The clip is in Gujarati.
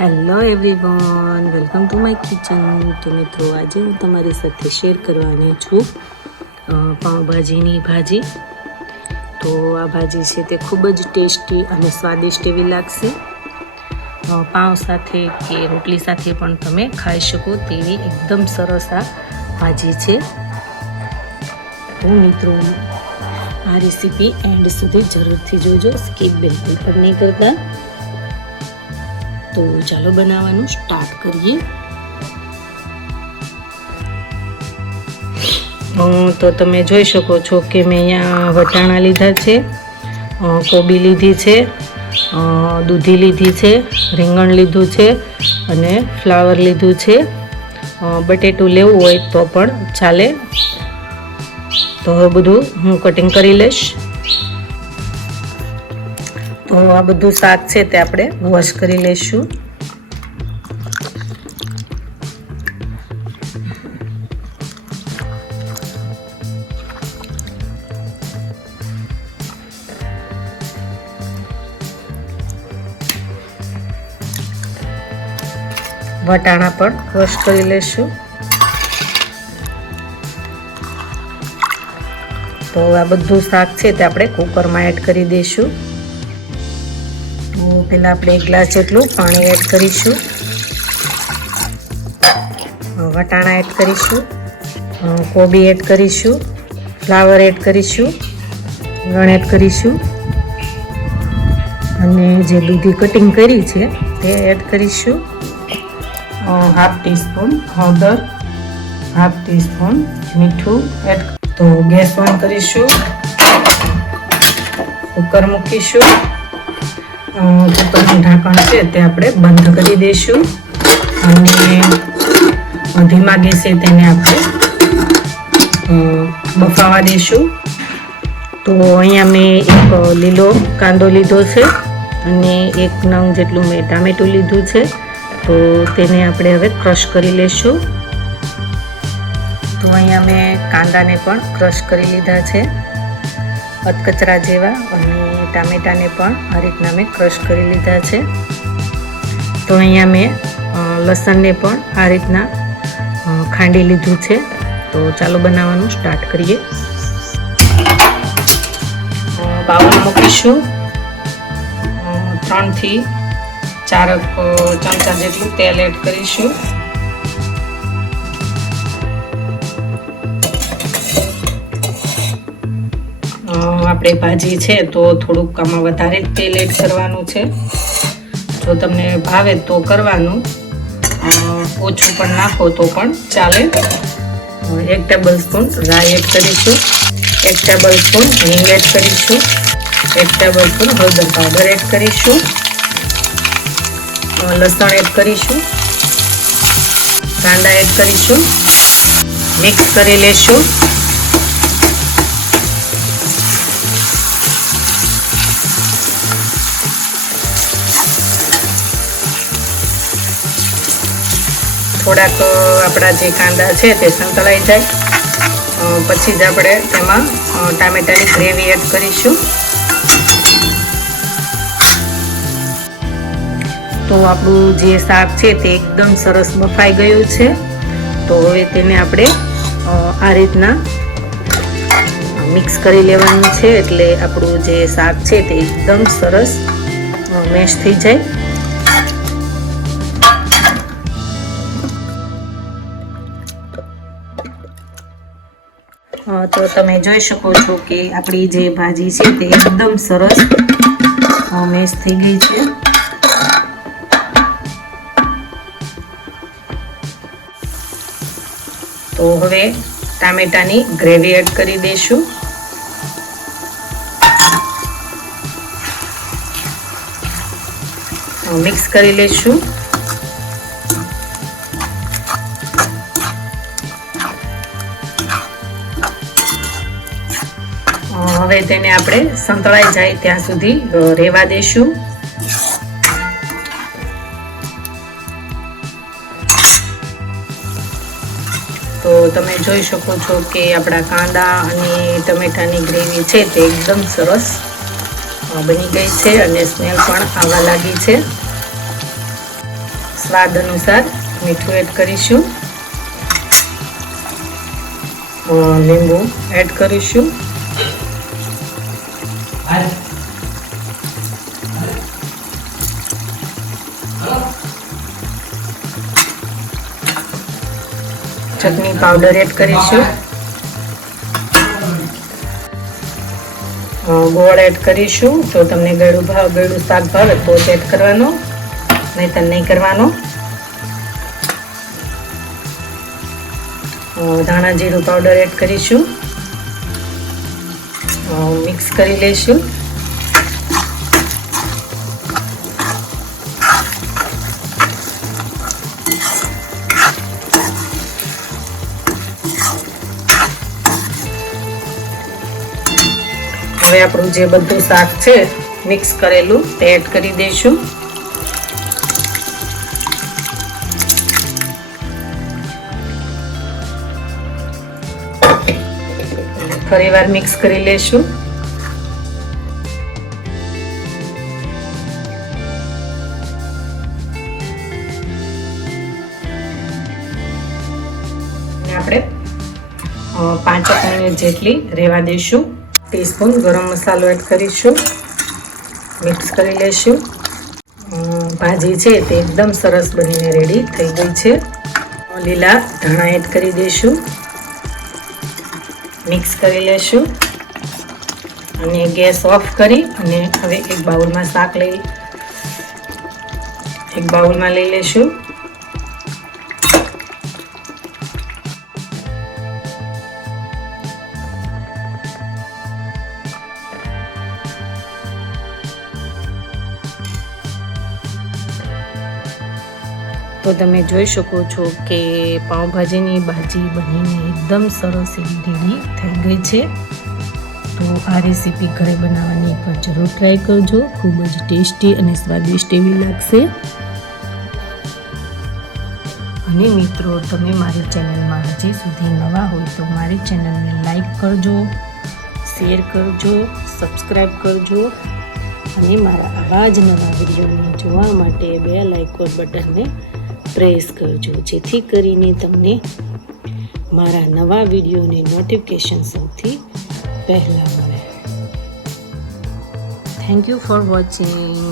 Hello everyone welcome to my kitchen તો મિત્રો, આજે હું તમારી સાથે શેર કરવાની છું પાઉંભાજીની ભાજી. તો આ ભાજી છે તે ખૂબ જ ટેસ્ટી અને સ્વાદિષ્ટ એવી લાગશે. પાઉં સાથે કે રોટલી સાથે પણ તમે ખાઈ શકો તેવી એકદમ સરસ આ ભાજી છે. હું મિત્રો, આ રેસીપી એન્ડ સુધી જરૂરથી જોજો. સ્કીપ બિલકુલ પણ નહીં કરતા. તો ચાલો બનાવવાનું સ્ટાર્ટ કરીએ. તો તમે જોઈ શકો છો કે મેં અહીંયા વટાણા લીધા છે કોબી લીધી છે દૂધી લીધી છે, રીંગણ લીધું છે અને ફ્લાવર લીધું છે. બટેટું લેવું હોય તો પણ ચાલે. તો હવે બધું હું કટિંગ કરી લઈશ. તો આ બધું શાક છે તે આપણે વોશ કરી લઈશું. વટાણા પણ વોશ કરી લઈશું. તો આ બધું શાક છે તે આપણે કુકરમાં એડ કરી દઈશું. પહેલાં આપણે એક ગ્લાસ જેટલું પાણી એડ કરીશું. વટાણા એડ કરીશું. કોબી એડ કરીશું. ફ્લાવર એડ કરીશું. ગણ એડ કરીશું. અને જે દૂધી કટિંગ કરી છે, તે એડ કરીશું. હાફ ટીસ્પૂન હળદર હાફ ટીસ્પૂન મીઠું એડ તો ગેસ ઓન કરીશું. કુકર મૂકીશું. કુકરનું ઢાંકણ છે તે આપણે બંધ કરી દઈશું. અને ધીમા ગેસે તેને આપણે બફાવા દઈશું. તો અહીંયા મેં એક લીલો કાંદો લીધો છે અને એક નંગ જેટલું મેં ટામેટું લીધું છે. તો તેને આપણે હવે ક્રશ કરી લેશું. તો અહીંયા મેં કાંદાને પણ ક્રશ કરી લીધા છે. અધકચરા જેવા અને ટામેટાને પણ આ રીતના મેં ક્રશ કરી લીધા છે. તો અહીંયા મેં લસણને પણ આ રીતના ખાંડી લીધું છે. તો ચાલો બનાવવાનું સ્ટાર્ટ કરીએ. બાઉલ મૂકીશું. ત્રણથી ચાર ચમચા જેટલું તેલ એડ કરીશું. આપણે ભાજી છે તો થોડુંક આમાં વધારે તેલ એડ કરવાનું છે. જો તમને ભાવે તો કરવાનું. ઓછું પણ નાખો તો પણ ચાલે. એક ટેબલ સ્પૂન રાઈ એડ કરીશું. એક ટેબલ સ્પૂન હિંગ એડ કરીશું. એક ટેબલ સ્પૂન હળદર પાવડર એડ કરીશું. લસણ એડ કરીશું. કાંદા એડ કરીશું. મિક્સ કરી લેશું. થોડાક આપણા જે કાંદા છે તે સંતળાઈ જાય. પછી જ આપણે તેમાં ટામેટાની ગ્રેવી એડ કરીશું. તો આપણું જે શાક છે તે એકદમ સરસ બફાઈ ગયું છે. તો હવે તેને આપણે આ રીતના મિક્સ કરી લેવાનું છે. એટલે આપણું જે શાક છે તે એકદમ સરસ મેશ થઈ જાય. તો તમે જોઈ શકો છો કે આપણી જે ભાજી છે તે એકદમ સરસ મેશ થઈ ગઈ છે. તો હવે ટામેટાની ગ્રેવી એડ કરી દઈશું. મિક્સ કરી લઈશું. હવે તેને આપણે સંતળાઈ જાય ત્યાં સુધી રહેવા દઈશું તો તમે જોઈ શકો છો કે આપણા કાંદા અને ટમેટાની ગ્રેવી છે તે એકદમ સરસ બની ગઈ છે અને સ્મેલ પણ આવવા લાગી છે. સ્વાદ અનુસાર મીઠું એડ કરીશું. લીંબુ એડ કરીશું. ચટણી પાવડર એડ કરીશું. ગોળ એડ કરીશું. જો તમને ગળું ભાવ ગળું શાક ભાવે તો જ એડ કરવાનો. નહીં તો નહીં કરવાનો. ધાણા જીરું પાવડર એડ કરીશું. મિક્સ કરી લઈશું. હવે આપણું જે બધું શાક છે, મિક્સ કરેલું, તે એડ કરી દઈશું. ફરી વાર મિક્સ કરી લેશું. આપણે અ, પાંચેક મિનિટ જેટલી રહેવા દઈશું ટીસ્પૂન ગરમ મસાલો એડ કરીશું. મિક્સ કરી લેશું. ભાજી છે તે એકદમ સરસ બનીને રેડી થઈ ગઈ છે. લીલા ધાણા એડ કરી દઈશું મિક્સ કરી લેશું. અને ગેસ ઓફ કરી અને હવે એક બાઉલમાં શાક લઈ, એક બાઉલમાં લઈ લેશું. તો તમે જોઈ શકો છો કે પાઉંભાજીની ભાજી બનીને એકદમ સરસ એવી રેડી થઈ ગઈ છે. તો આ રેસીપી ઘરે બનાવવાની એકવાર જરૂર ટ્રાય કરજો. ખૂબ જ ટેસ્ટી અને સ્વાદિષ્ટ એવી લાગશે. અને મિત્રો, તમે મારી ચેનલમાં હજી સુધી નવા હોય તો મારી ચેનલને લાઈક કરજો શેર કરજો સબસ્ક્રાઈબ કરજો અને મારા આવા જ નવા વિડીયોને જોવા માટે બે લાઇકોર બટનને પ્રેસ કરજો. જેથી કરીને તમને મારા નવા વિડીયોની નોટિફિકેશન સૌથી પહેલાં મળે. Thank you for watching